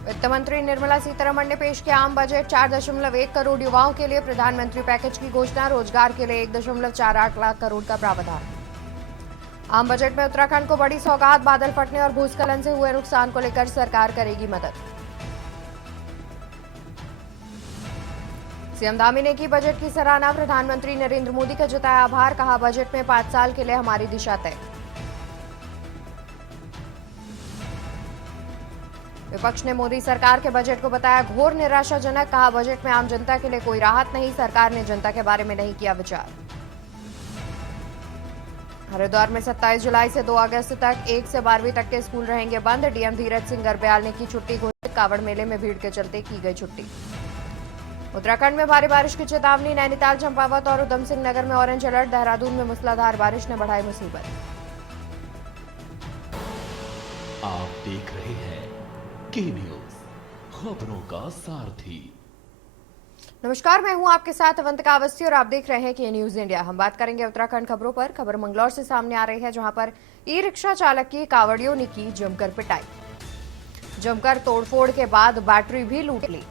वित्त मंत्री निर्मला सीतारमण ने पेश किया आम बजट। 4.1 करोड़ युवाओं के लिए प्रधानमंत्री पैकेज की घोषणा। रोजगार के लिए 1.48 लाख करोड़ का प्रावधान। आम बजट में उत्तराखंड को बड़ी सौगात। बादल फटने और भूस्खलन से हुए नुकसान को लेकर सरकार करेगी मदद। सीएम धामी ने की बजट की सराहना। प्रधानमंत्री नरेंद्र मोदी का जताया आभार। कहा, बजट में 5 साल के लिए हमारी दिशा तय। विपक्ष ने मोदी सरकार के बजट को बताया घोर निराशाजनक। कहा, बजट में आम जनता के लिए कोई राहत नहीं। सरकार ने जनता के बारे में नहीं किया विचार। हरिद्वार में 27 जुलाई से 2 अगस्त तक 1 से 12वीं तक के स्कूल रहेंगे बंद। डीएम धीरज सिंह गर्ब्याल ने की छुट्टी घोषित। कावड़ मेले में भीड़ के चलते की गई छुट्टी। उत्तराखंड में भारी बारिश की चेतावनी। नैनीताल, चंपावत और उधम सिंह नगर में ऑरेंज अलर्ट। देहरादून में मूसलाधार बारिश ने बढ़ाई मुसीबत। आप देख रहे हैं के न्यूज, खबरों का सारथी। नमस्कार, मैं हूं आपके साथ अवंतिका अवस्थी और आप देख रहे हैं के न्यूज इंडिया। हम बात करेंगे उत्तराखंड खबरों पर। खबर मंगलौर से सामने आ रही है, जहां पर ई रिक्शा चालक की कावड़ियों ने की जमकर पिटाई। जमकर तोड़फोड़ के बाद बैटरी भी लूट ली।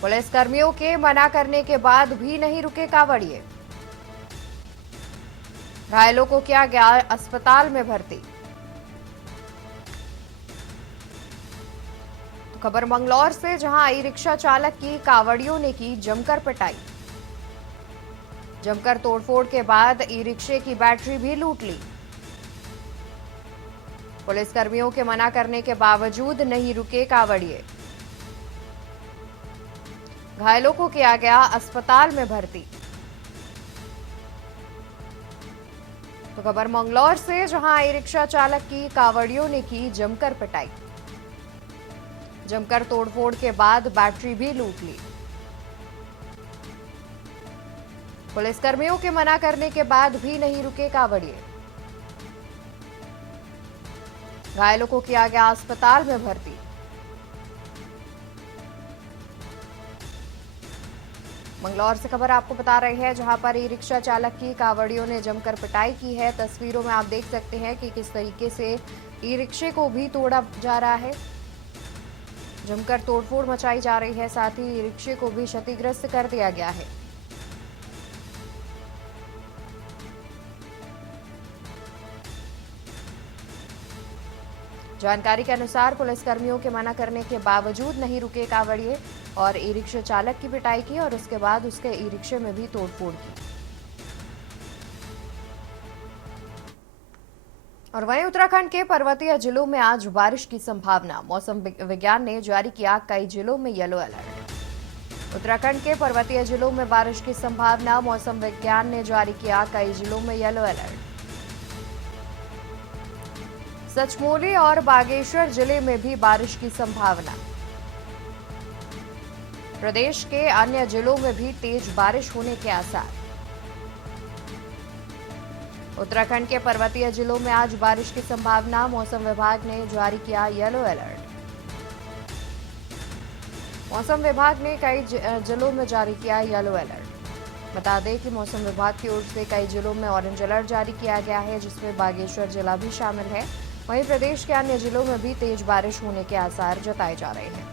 पुलिसकर्मियों के मना करने के बाद भी नहीं रुके कावड़िए। घायलों को किया गया अस्पताल में भर्ती। खबर मंगलौर से, जहां ई रिक्शा चालक की कावड़ियों ने की जमकर पिटाई। जमकर तोड़फोड़ के बाद ई रिक्शे की बैटरी भी लूट ली। पुलिसकर्मियों के मना करने के बावजूद नहीं रुके कावड़िए। घायलों को किया गया अस्पताल में भर्ती। तो खबर मंगलौर से, जहां ई रिक्शा चालक की कावड़ियों ने की जमकर पिटाई। जमकर तोड़फोड़ के बाद बैटरी भी लूट ली। पुलिसकर्मियों के मना करने के बाद भी नहीं रुके कावड़िए। घायलों को किया गया अस्पताल में भर्ती। मंगलौर से खबर आपको बता रही है, जहां पर ई रिक्शा चालक की कावड़ियों ने जमकर पिटाई की है। तस्वीरों में आप देख सकते हैं कि किस तरीके से ई रिक्शे को भी तोड़ा जा रहा है। जमकर तोड़फोड़ मचाई जा रही है, साथ ही रिक्शे को भी क्षतिग्रस्त कर दिया गया है। जानकारी के अनुसार पुलिसकर्मियों के मना करने के बावजूद नहीं रुके कावड़िए और ई रिक्शा चालक की पिटाई की और उसके बाद उसके ई रिक्शे में भी तोड़फोड़ की। और वहीं उत्तराखंड के पर्वतीय जिलों में आज बारिश की संभावना। मौसम विज्ञान ने जारी किया कई जिलों में येलो अलर्ट। उत्तराखंड के पर्वतीय जिलों में बारिश की संभावना। मौसम विज्ञान ने जारी किया कई जिलों में येलो अलर्ट। सचमोली और बागेश्वर जिले में भी बारिश की संभावना। प्रदेश के अन्य जिलों में भी तेज बारिश होने के आसार। उत्तराखंड के पर्वतीय जिलों में आज बारिश की संभावना। मौसम विभाग ने जारी किया येलो अलर्ट। मौसम विभाग ने कई जिलों में जारी किया येलो अलर्ट। बता दें कि मौसम विभाग की ओर से कई जिलों में ऑरेंज अलर्ट जारी किया गया है, जिसमें बागेश्वर जिला भी शामिल है। वहीं प्रदेश के अन्य जिलों में भी तेज बारिश होने के आसार जताए जा रहे हैं।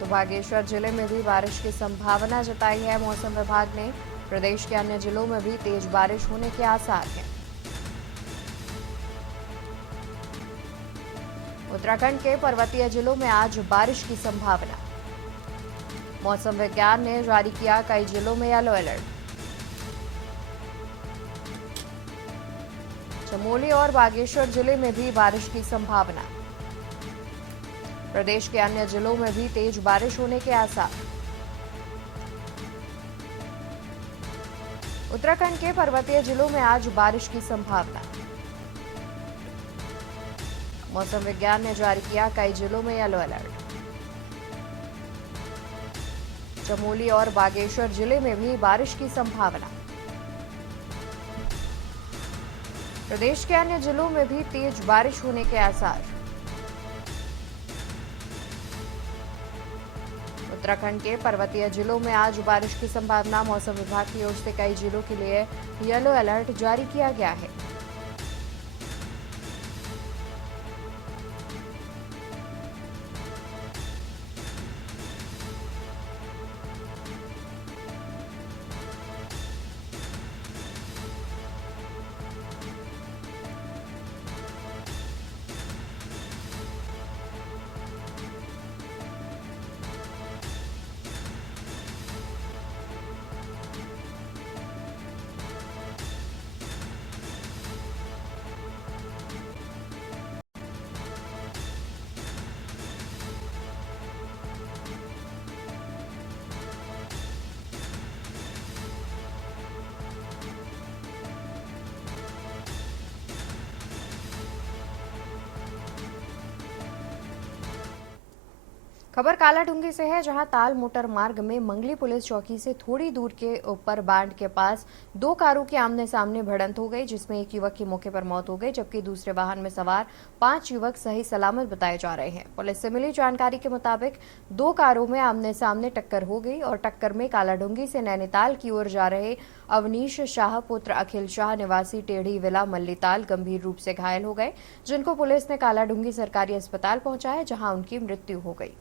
तो बागेश्वर जिले में भी बारिश की संभावना जताई है मौसम विभाग ने। प्रदेश के अन्य जिलों में भी तेज बारिश होने के आसार हैं। उत्तराखंड के पर्वतीय जिलों में आज बारिश की संभावना। मौसम विज्ञान ने जारी किया कई जिलों में येलो अलर्ट। चमोली और बागेश्वर जिले में भी बारिश की संभावना। प्रदेश के अन्य जिलों में भी तेज बारिश होने के आसार। उत्तराखंड के पर्वतीय जिलों में आज बारिश की संभावना। मौसम विज्ञान ने जारी किया कई जिलों में येलो अलर्ट। चमोली और बागेश्वर जिले में भी बारिश की संभावना। प्रदेश के अन्य जिलों में भी तेज बारिश होने के आसार। उत्तराखंड के पर्वतीय जिलों में आज बारिश की संभावना। मौसम विभाग की ओर से कई जिलों के लिए येलो अलर्ट जारी किया गया है। खबर कालाडूंगी से है, जहां ताल मोटर मार्ग में मंगली पुलिस चौकी से थोड़ी दूर के ऊपर बांध के पास दो कारों की आमने सामने भिड़ंत हो गई, जिसमें एक युवक की मौके पर मौत हो गई, जबकि दूसरे वाहन में सवार 5 युवक सही सलामत बताए जा रहे हैं। पुलिस से मिली जानकारी के मुताबिक दो कारों में आमने सामने टक्कर हो गई और टक्कर में कालाडूंगी से नैनीताल की ओर जा रहे अवनीश शाह पुत्र अखिल शाह निवासी टेढ़ी विला मल्लीताल गंभीर रूप से घायल हो गए, जिनको पुलिस ने कालाडूंगी सरकारी अस्पताल पहुंचाया, जहां उनकी मृत्यु हो गई।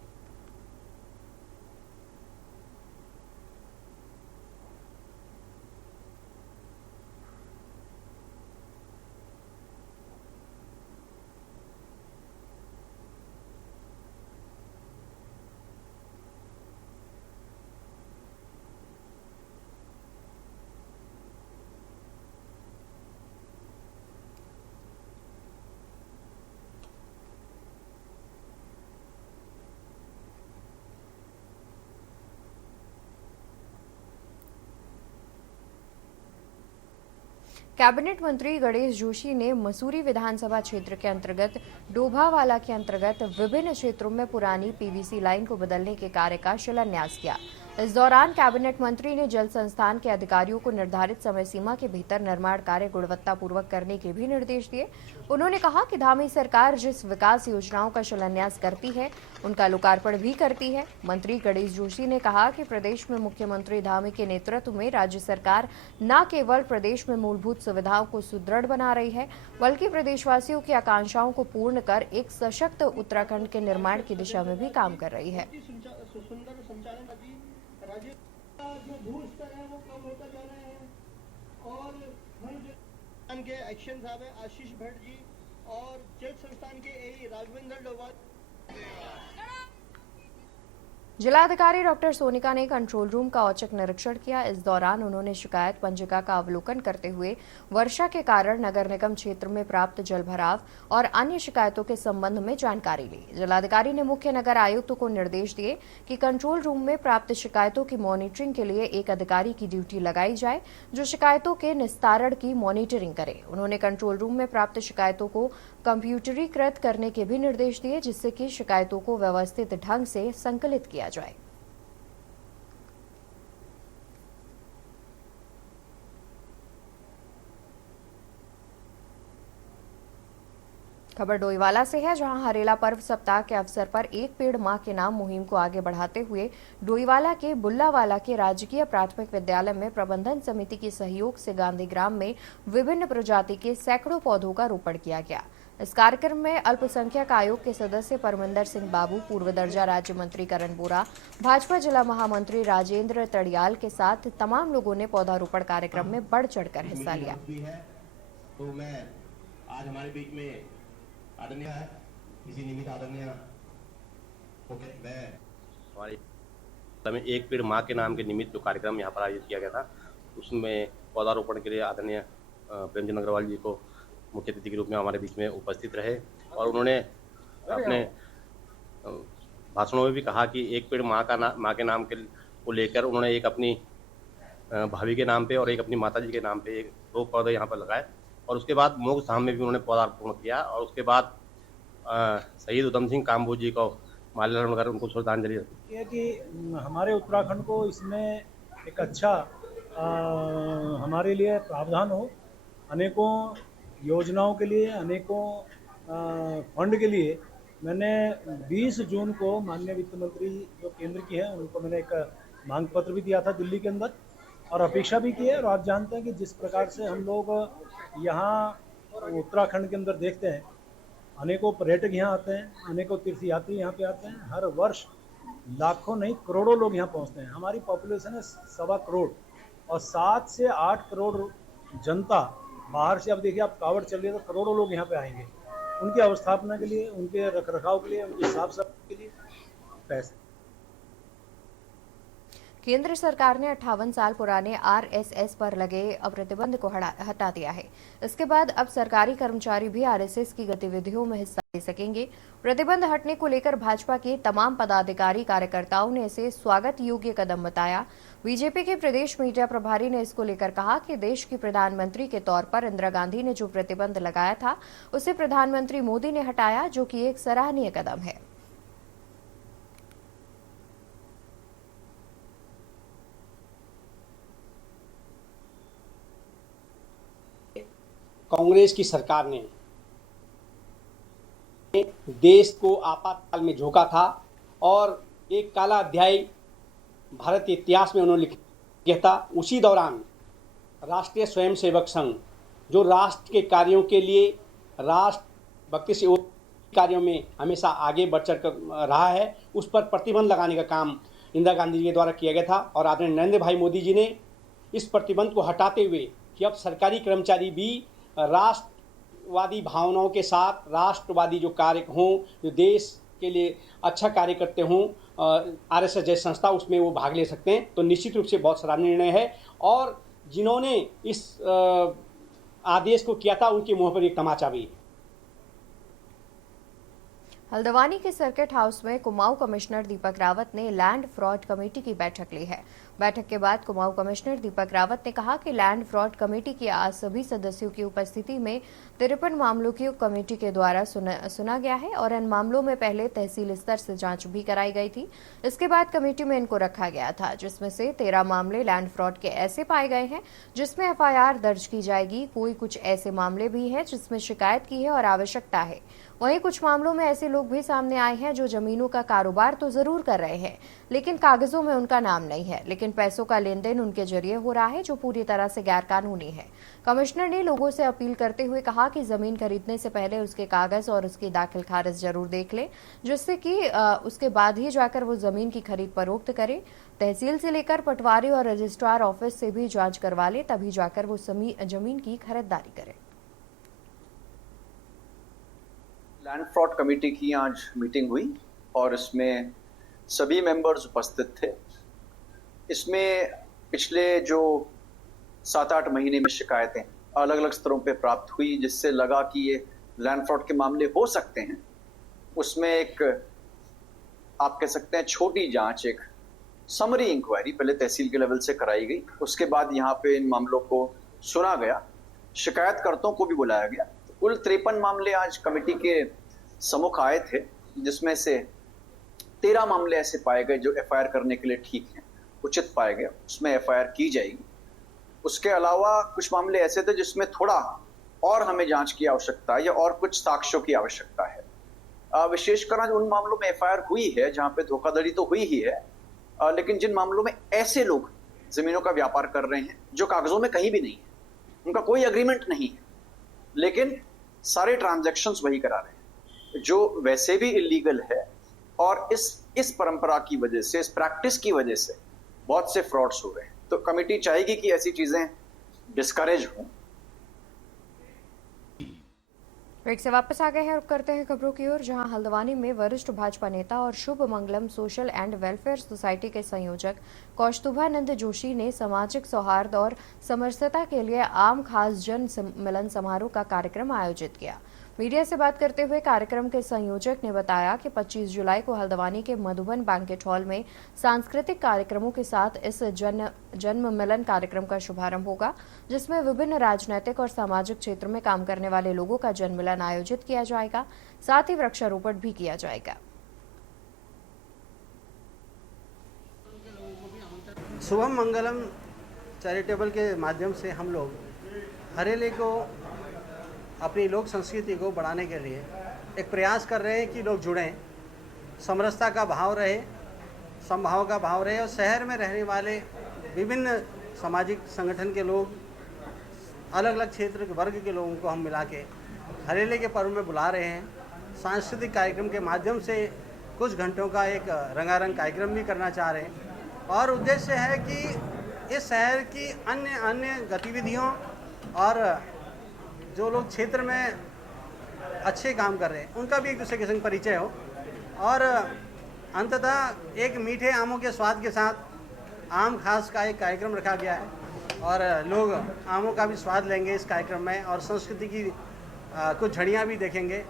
कैबिनेट मंत्री गणेश जोशी ने मसूरी विधानसभा क्षेत्र के अंतर्गत डोभावाला के अंतर्गत विभिन्न क्षेत्रों में पुरानी पीवीसी लाइन को बदलने के कार्य का शिलान्यास किया। इस दौरान कैबिनेट मंत्री ने जल संस्थान के अधिकारियों को निर्धारित समय सीमा के भीतर निर्माण कार्य गुणवत्तापूर्वक करने के भी निर्देश दिए। उन्होंने कहा कि धामी सरकार जिस विकास योजनाओं का शिलान्यास करती है, उनका लोकार्पण भी करती है। मंत्री गणेश जोशी ने कहा कि प्रदेश में मुख्यमंत्री धामी के नेतृत्व में राज्य सरकार न केवल प्रदेश में मूलभूत सुविधाओं को सुदृढ़ बना रही है, बल्कि प्रदेशवासियों की आकांक्षाओं को पूर्ण कर एक सशक्त उत्तराखंड के निर्माण की दिशा में भी काम कर रही है। राज्य का जो भू स्तर है वो कम होता जा रहा है और के एक्शन साहब है आशीष भट्ट जी और जल संस्थान के एई राघवेंद्र डोभाल। जिलाधिकारी डॉक्टर सोनिका ने कंट्रोल रूम का औचक निरीक्षण किया। इस दौरान उन्होंने शिकायत पंजिका का अवलोकन करते हुए वर्षा के कारण नगर निगम क्षेत्र में प्राप्त जलभराव और अन्य शिकायतों के संबंध में जानकारी ली। जिलाधिकारी ने मुख्य नगर आयुक्त को निर्देश दिए कि कंट्रोल रूम में प्राप्त शिकायतों की मॉनिटरिंग के लिए एक अधिकारी की ड्यूटी लगाई जाए, जो शिकायतों के निस्तारण की मॉनिटरिंग करे। उन्होंने कंट्रोल रूम में प्राप्त शिकायतों को कंप्यूटरीकृत करने के भी निर्देश दिए, जिससे कि शिकायतों को व्यवस्थित ढंग से संकलित किया जाए। खबर डोईवाला से है, जहां हरेला पर्व सप्ताह के अवसर पर एक पेड़ मां के नाम मुहिम को आगे बढ़ाते हुए डोईवाला के बुल्लावाला के राजकीय प्राथमिक विद्यालय में प्रबंधन समिति के सहयोग से गांधीग्राम में विभिन्न प्रजाति के सैकड़ों पौधों का रोपण किया गया। इस कार्यक्रम में अल्पसंख्यक आयोग के सदस्य परमिंदर सिंह बाबू, पूर्व दर्जा राज्य मंत्री करण बोरा, भाजपा जिला महामंत्री राजेंद्र तड़ियाल के साथ तमाम लोगों ने पौधारोपण कार्यक्रम में बढ़ चढ़कर हिस्सा लिया। तो मैं आज हमारे बीच में आदरणीय है, इसी निमित्त आदरणीय हमारे एक पेड़ माँ के नाम के निमित्त जो कार्यक्रम यहाँ पर आयोजित किया गया था, उसमें पौधारोपण के लिए आदरणीय प्रेमचंद अग्रवाल जी को मुख्य अतिथि के रूप में हमारे बीच में उपस्थित रहे और उन्होंने अपने भाषणों में भी कहा कि एक पेड़ माँ के नाम के को लेकर उन्होंने एक अपनी भाभी के नाम पे और एक अपनी माता जी के नाम पे एक 2 पौधे यहाँ पर लगाए और उसके बाद मोक्ष धाम में भी उन्होंने पौधारोपण किया और उसके बाद शहीद उधम सिंह काम्बोज जी को माल्यार्पण कर उनको श्रद्धांजलि दी है कि हमारे उत्तराखंड को इसमें एक अच्छा हमारे लिए प्रावधान हो। अनेकों योजनाओं के लिए, अनेकों फंड के लिए मैंने 20 जून को माननीय वित्त मंत्री जो केंद्र की है उनको मैंने एक मांग पत्र भी दिया था दिल्ली के अंदर, और अपेक्षा भी की है। और आप जानते हैं कि जिस प्रकार से हम लोग यहाँ उत्तराखंड के अंदर देखते हैं, अनेकों पर्यटक यहाँ आते हैं, अनेकों तीर्थयात्री यहाँ पे आते हैं, हर वर्ष लाखों नहीं करोड़ों लोग यहाँ पहुँचते हैं। हमारी पॉपुलेशन है 1.25 करोड़ और 7 से 8 करोड़ जनता बाहर से। अब देखिए आप कावड़ चल रही है तो करोड़ों लोग यहाँ पे आएंगे, उनकी अवस्थापना के लिए, उनके रखरखाव के लिए, उनकी साफ सफाई के लिए पैसे। केंद्र सरकार ने 58 साल पुराने आरएसएस पर लगे प्रतिबंध को हटा दिया है। इसके बाद अब सरकारी कर्मचारी भी आरएसएस की गतिविधियों में हिस्सा ले सकेंगे। प्रतिबंध हटने को लेकर भाजपा के तमाम पदाधिकारी कार्यकर्ताओं ने इसे स्वागत योग्य कदम बताया। बीजेपी के प्रदेश मीडिया प्रभारी ने इसको लेकर कहा कि देश की प्रधानमंत्री के तौर पर इंदिरा गांधी ने जो प्रतिबंध लगाया था उसे प्रधानमंत्री मोदी ने हटाया, जो कि एक सराहनीय कदम है। कांग्रेस की सरकार ने देश को आपातकाल में झोंका था और एक काला अध्याय भारतीय इतिहास में उन्होंने लिखा था। उसी दौरान राष्ट्रीय स्वयंसेवक संघ, जो राष्ट्र के कार्यों के लिए, राष्ट्र भक्ति से कार्यों में हमेशा आगे बढ़ चढ़ कर रहा है, उस पर प्रतिबंध लगाने का काम इंदिरा गांधी जी के द्वारा किया गया था। और आदरणीय नरेंद्र भाई मोदी जी ने इस प्रतिबंध को हटाते हुए कि अब सरकारी कर्मचारी भी राष्ट्रवादी भावनाओं के साथ, राष्ट्रवादी जो कार्य हों, जो देश के लिए अच्छा कार्य करते हों, आरएसएस जैसी संस्था, उसमें वो भाग ले सकते हैं। तो निश्चित रूप से बहुत सराहनीय निर्णय है और जिन्होंने इस आदेश को किया था उनके मुंह पर एक तमाचा भी। हल्द्वानी के सर्किट हाउस में कुमाऊं कमिश्नर दीपक रावत ने लैंड फ्रॉड कमेटी की बैठक ली है। बैठक के बाद कुमाऊं कमिश्नर दीपक रावत ने कहा कि लैंड फ्रॉड कमेटी की आज सभी सदस्यों की उपस्थिति में 53 मामलों की कमेटी के द्वारा सुना गया है और इन मामलों में पहले तहसील स्तर से जांच भी कराई गई थी। इसके बाद कमेटी में इनको रखा गया था, जिसमें से 13 मामले लैंड फ्रॉड के ऐसे पाए गए हैं जिसमें एफआईआर दर्ज की जाएगी। कुछ ऐसे मामले भी हैं जिसमें शिकायत की है और आवश्यकता है। वहीं कुछ मामलों में ऐसे लोग भी सामने आए हैं जो जमीनों का कारोबार तो जरूर कर रहे हैं, लेकिन कागजों में उनका नाम नहीं है, लेकिन पैसों का लेन देन उनके जरिए हो रहा है, जो पूरी तरह से गैरकानूनी है। कमिश्नर ने लोगों से अपील करते हुए कहा कि जमीन खरीदने से पहले उसके कागज और उसकी दाखिल खारिज जरूर देख ले, जिससे कि उसके बाद ही जाकर वो जमीन की खरीद फरोख्त करे। तहसील से लेकर पटवारी और रजिस्ट्रार ऑफिस से भी जांच करवा ले, तभी जाकर वो जमीन की खरीदारी करे। लैंड फ्रॉड कमेटी की आज मीटिंग हुई और इसमें सभी मेंबर्स उपस्थित थे। इसमें पिछले जो 7-8 महीने में शिकायतें अलग अलग स्तरों पे प्राप्त हुई, जिससे लगा कि ये लैंड फ्रॉड के मामले हो सकते हैं। उसमें एक आप कह सकते हैं छोटी जांच, एक समरी इंक्वायरी पहले तहसील के लेवल से कराई गई। उसके बाद यहाँ पे इन मामलों को सुना गया, शिकायतकर्ताओं को भी बुलाया गया। कुल 53 मामले आज कमेटी के सम्मुख आए थे, जिसमें से 13 मामले ऐसे पाए गए जो एफआईआर करने के लिए ठीक हैं, उचित पाए गए, उसमें एफआईआर की जाएगी। उसके अलावा कुछ मामले ऐसे थे जिसमें थोड़ा और हमें जांच की आवश्यकता है या और कुछ साक्ष्यों की आवश्यकता है। विशेषकर उन मामलों में एफआईआर हुई है जहां पे धोखाधड़ी तो हुई ही है, लेकिन जिन मामलों में ऐसे लोग जमीनों का व्यापार कर रहे हैं जो कागजों में कहीं भी नहीं है, उनका कोई एग्रीमेंट नहीं है, लेकिन सारे ट्रांजैक्शंस वही करा रहे हैं, जो वैसे भी इलीगल है। और इस परंपरा की वजह से, इस प्रैक्टिस की वजह से बहुत से फ्रॉड्स हो रहे हैं। तो कमेटी चाहेगी कि ऐसी चीजें डिस्करेज हों। ब्रेक से वापस आ गए हैं और करते हैं खबरों की ओर, जहां हल्द्वानी में वरिष्ठ भाजपा नेता और शुभ मंगलम सोशल एंड वेलफेयर सोसाइटी के संयोजक कौस्तुभानंद जोशी ने सामाजिक सौहार्द और समरसता के लिए आम खास जन मिलन समारोह का कार्यक्रम आयोजित किया। मीडिया से बात करते हुए कार्यक्रम के संयोजक ने बताया कि 25 जुलाई को हल्द्वानी के मधुबन बैंकेट हॉल में सांस्कृतिक कार्यक्रमों के साथ इस जन्म मिलन कार्यक्रम का शुभारंभ होगा, जिसमें विभिन्न राजनीतिक और सामाजिक क्षेत्र में काम करने वाले लोगों का जन्म मिलन आयोजित किया जाएगा। साथ ही वृक्षारोपण भी किया जाएगा। शुभम मंगलम चैरिटेबल के माध्यम से हम लोग हरेले को अपनी लोक संस्कृति को बढ़ाने के लिए एक प्रयास कर रहे हैं कि लोग जुड़ें, समरसता का भाव रहे, समभाव का भाव रहे और शहर में रहने वाले विभिन्न सामाजिक संगठन के लोग, अलग अलग क्षेत्र के वर्ग के लोगों को हम मिला के हरेले के पर्व में बुला रहे हैं। सांस्कृतिक कार्यक्रम के माध्यम से कुछ घंटों का एक रंगारंग कार्यक्रम भी करना चाह रहे हैं और उद्देश्य है कि इस शहर की अन्य अन्य गतिविधियों और जो लोग क्षेत्र में अच्छे काम कर रहे हैं उनका भी एक दूसरे के संग परिचय हो और अंततः एक मीठे आमों के स्वाद के साथ आम खास का एक कार्यक्रम रखा गया है और लोग आमों का भी स्वाद लेंगे इस कार्यक्रम में और संस्कृति की कुछ झड़ियाँ भी देखेंगे।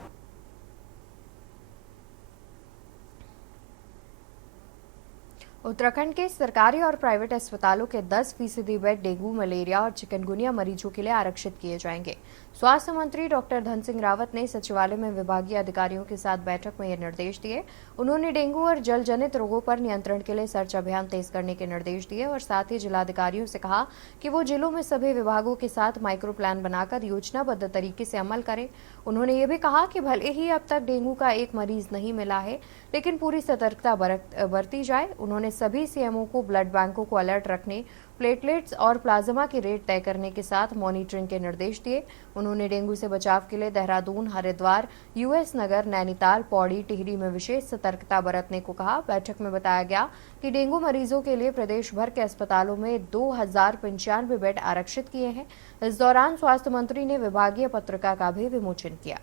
उत्तराखंड के सरकारी और प्राइवेट अस्पतालों के 10% बेड डेंगू, मलेरिया और चिकनगुनिया मरीजों के लिए आरक्षित किए जाएंगे। स्वास्थ्य मंत्री डॉक्टर धन सिंह रावत ने सचिवालय में विभागीय अधिकारियों के साथ बैठक में ये निर्देश दिए। उन्होंने डेंगू और जल जनित रोगों पर नियंत्रण के लिए सर्च अभियान तेज करने के निर्देश दिए और साथ ही जिलाधिकारियों से कहा कि वो जिलों में सभी विभागों के साथ माइक्रो प्लान बनाकर योजनाबद्ध तरीके से अमल करें। उन्होंने ये भी कहा कि भले ही अब तक डेंगू का एक मरीज नहीं मिला है, लेकिन पूरी सतर्कता बरती जाए। उन्होंने सभी सीएमओ को ब्लड बैंकों को अलर्ट रखने, प्लेटलेट्स और प्लाज्मा की रेट तय करने के साथ मॉनिटरिंग के निर्देश दिए। उन्होंने डेंगू से बचाव के लिए देहरादून, हरिद्वार, यूएस नगर, नैनीताल, पौड़ी, टिहरी में विशेष सतर्कता बरतने को कहा। बैठक में बताया गया कि डेंगू मरीजों के लिए प्रदेश भर के अस्पतालों में 2095 बेड आरक्षित किए हैं। इस दौरान स्वास्थ्य मंत्री ने विभागीय पत्रिका का भी विमोचन किया।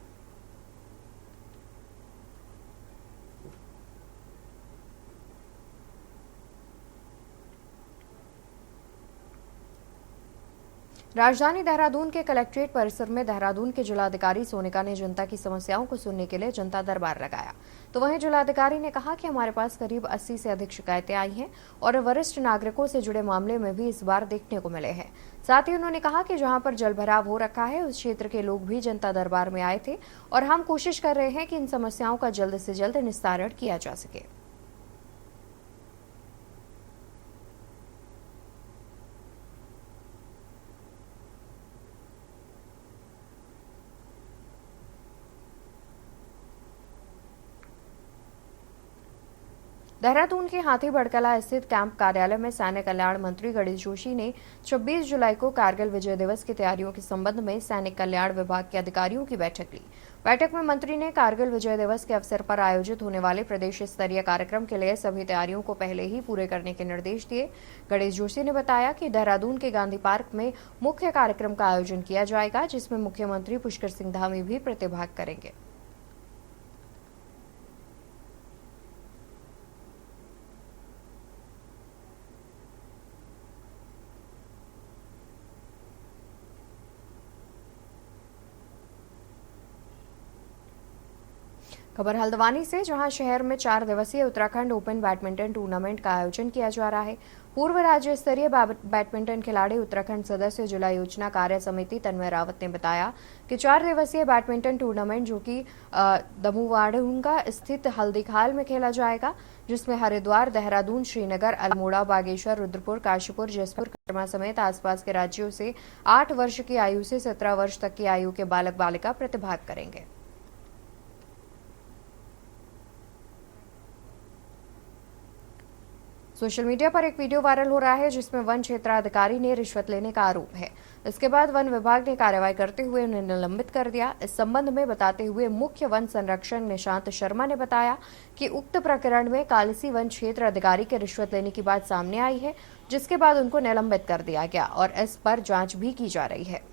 राजधानी देहरादून के कलेक्ट्रेट परिसर में देहरादून के जिलाधिकारी सोनिका ने जनता की समस्याओं को सुनने के लिए जनता दरबार लगाया। तो वहीं जिलाधिकारी ने कहा कि हमारे पास करीब 80 से अधिक शिकायतें आई हैं और वरिष्ठ नागरिकों से जुड़े मामले में भी इस बार देखने को मिले हैं। साथ ही उन्होंने कहा कि जहां पर जलभराव हो रखा है उस क्षेत्र के लोग भी जनता दरबार में आए थे और हम कोशिश कर रहे हैं कि इन समस्याओं का जल्द से जल्द निस्तारण किया जा सके। देहरादून के हाथी बड़कला स्थित कैंप कार्यालय में सैन्य कल्याण मंत्री गणेश जोशी ने 26 जुलाई को कारगिल विजय दिवस की तैयारियों के संबंध में सैनिक कल्याण विभाग के अधिकारियों की बैठक ली। बैठक में मंत्री ने कारगिल विजय दिवस के अवसर पर आयोजित होने वाले प्रदेश स्तरीय कार्यक्रम के लिए सभी तैयारियों को पहले ही पूरे करने के निर्देश दिए। गणेश जोशी ने बताया कि देहरादून के गांधी पार्क में मुख्य कार्यक्रम का आयोजन किया जाएगा, जिसमें मुख्यमंत्री पुष्कर सिंह धामी भी प्रतिभाग करेंगे। खबर हल्द्वानी से, जहां शहर में 4 दिवसीय उत्तराखंड ओपन बैडमिंटन टूर्नामेंट का आयोजन किया जा रहा है। पूर्व राज्य स्तरीय बैडमिंटन खिलाड़ी उत्तराखंड सदस्य जिला योजना कार्य समिति तन्मय रावत ने बताया कि 4 दिवसीय बैडमिंटन टूर्नामेंट जो कि दमुवाडुंगा स्थित हल्दीखाल में खेला जाएगा, जिसमें हरिद्वार, देहरादून, श्रीनगर, अल्मोड़ा, बागेश्वर, रुद्रपुर, काशीपुर, जसपुर, खरमा समेत आसपास के राज्यों से 8 वर्ष की आयु से 17 वर्ष तक की आयु के बालक बालिका प्रतिभाग करेंगे। सोशल मीडिया पर एक वीडियो वायरल हो रहा है जिसमें वन क्षेत्राधिकारी ने रिश्वत लेने का आरोप है। इसके बाद वन विभाग ने कार्रवाई करते हुए उन्हें निलंबित कर दिया। इस संबंध में बताते हुए मुख्य वन संरक्षक निशांत शर्मा ने बताया कि उक्त प्रकरण में कालसी वन क्षेत्र अधिकारी के रिश्वत लेने की बात सामने आई है, जिसके बाद उनको निलंबित कर दिया गया और इस पर जांच भी की जा रही है।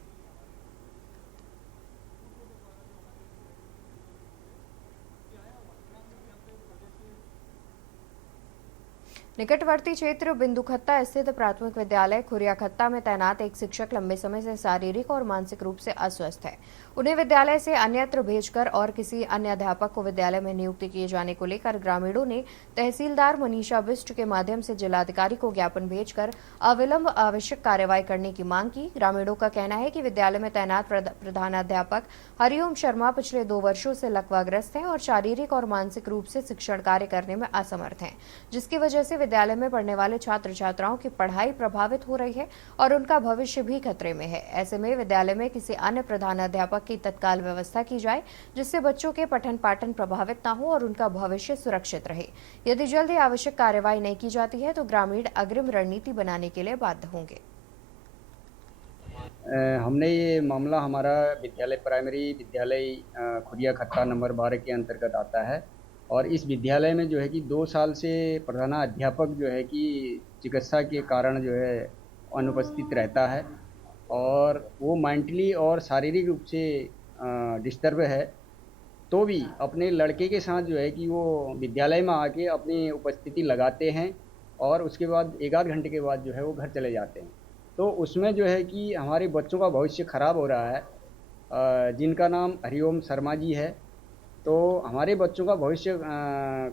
निकटवर्ती क्षेत्र बिंदुखत्ता स्थित प्राथमिक विद्यालय खुरियाखत्ता में तैनात एक शिक्षक लंबे समय से शारीरिक और मानसिक रूप से अस्वस्थ है। उन्हें विद्यालय से अन्यत्र भेजकर और किसी अन्य अध्यापक को विद्यालय में नियुक्त किए जाने को लेकर ग्रामीणों ने तहसीलदार मनीषा बिष्ट के माध्यम से जिलाधिकारी को ज्ञापन भेजकर अविलंब आवश्यक कार्रवाई करने की मांग की। ग्रामीणों का कहना है कि विद्यालय में तैनात प्रधानाध्यापक हरिओम शर्मा पिछले 2 वर्षों से लकवाग्रस्त हैं और शारीरिक और मानसिक रूप से शिक्षण कार्य करने में असमर्थ हैं, जिसकी वजह से विद्यालय में पढ़ने वाले छात्र छात्राओं की पढ़ाई प्रभावित हो रही है और उनका भविष्य भी खतरे में है। ऐसे में विद्यालय में किसी अन्य प्रधानाध्यापक की तत्काल व्यवस्था की जाए जिससे बच्चों के पठन पाठन प्रभावित न हो और उनका भविष्य सुरक्षित रहे। यदि जल्द ही आवश्यक कार्रवाई नहीं की जाती है तो ग्रामीण अग्रिम रणनीति बनाने के लिए बाध्य होंगे। हमने ये मामला हमारा विद्यालय प्राइमरी विद्यालय खुदिया खट्टा नंबर 12 के अंतर्गत आता है और इस विद्यालय में जो है कि 2 साल से प्रधानाध्यापक जो है कि चिकित्सा के कारण जो है अनुपस्थित रहता है और वो मेंटली और शारीरिक रूप से डिस्टर्ब है, तो भी अपने लड़के के साथ जो है कि वो विद्यालय में आके अपनी उपस्थिति लगाते हैं और उसके बाद 1 आध घंटे के बाद जो है वो घर चले जाते हैं। तो उसमें जो है कि हमारे बच्चों का भविष्य ख़राब हो रहा है, जिनका नाम हरिओम शर्मा जी है। तो हमारे बच्चों का भविष्य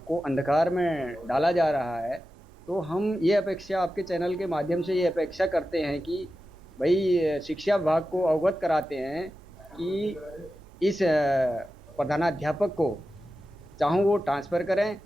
को अंधकार में डाला जा रहा है। तो हम ये अपेक्षा आपके चैनल के माध्यम से ये अपेक्षा करते हैं कि भाई शिक्षा विभाग को अवगत कराते हैं कि इस प्रधानाध्यापक को चाहो वो ट्रांसफ़र करें